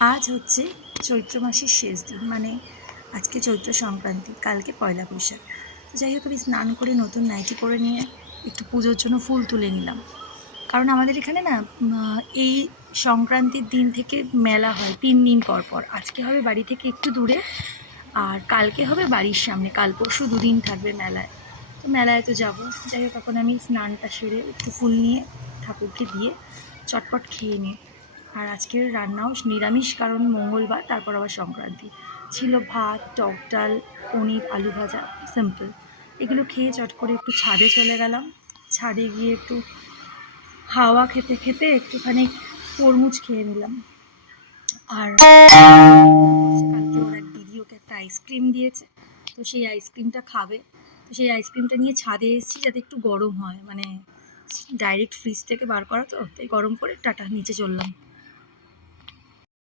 আজ হচ্ছে চৈত্র মাসের শেষ দিন, মানে আজকে চৈত্র সংক্রান্তি, কালকে পয়লা বৈশাখ। তো যাই হোক, আমি স্নান করে নতুন নাইটি পরে নিয়ে একটু পুজোর জন্য ফুল তুলে নিলাম। কারণ আমাদের এখানে না এই সংক্রান্তির দিন থেকে মেলা হয় 3 দিন পর পর। আজকে হবে বাড়ি থেকে একটু দূরে, আর কালকে হবে বাড়ির সামনে। কাল পরশু 2 দিন থাকবে মেলায়। তো মেলায় তো যাবো। যাই হোক, এখন আমি স্নানটা সেরে একটু ফুল নিয়ে ঠাকুরকে দিয়ে চটপট খেয়ে নিই। আর আজকের রান্নাও নিরামিষ, কারণ মঙ্গলবার, তারপর আবার সংক্রান্তি। ছিল ভাত, টক ডাল, পনির, আলু ভাজা, সিম্পল। এগুলো খেয়ে চট করে একটু ছাদে চলে গেলাম। ছাদে গিয়ে একটু হাওয়া খেতে খেতে একটুখানি তরমুজ খেয়ে নিলাম। আর কালকে ওর এক দিদি ওকে একটা আইসক্রিম দিয়েছে, তো সেই আইসক্রিমটা খাবে। তো সেই আইসক্রিমটা নিয়ে ছাদে এসেছি যাতে একটু গরম হয়, মানে ডাইরেক্ট ফ্রিজ থেকে বার করা, তো তাই গরম করে টাটা নিচে চললাম।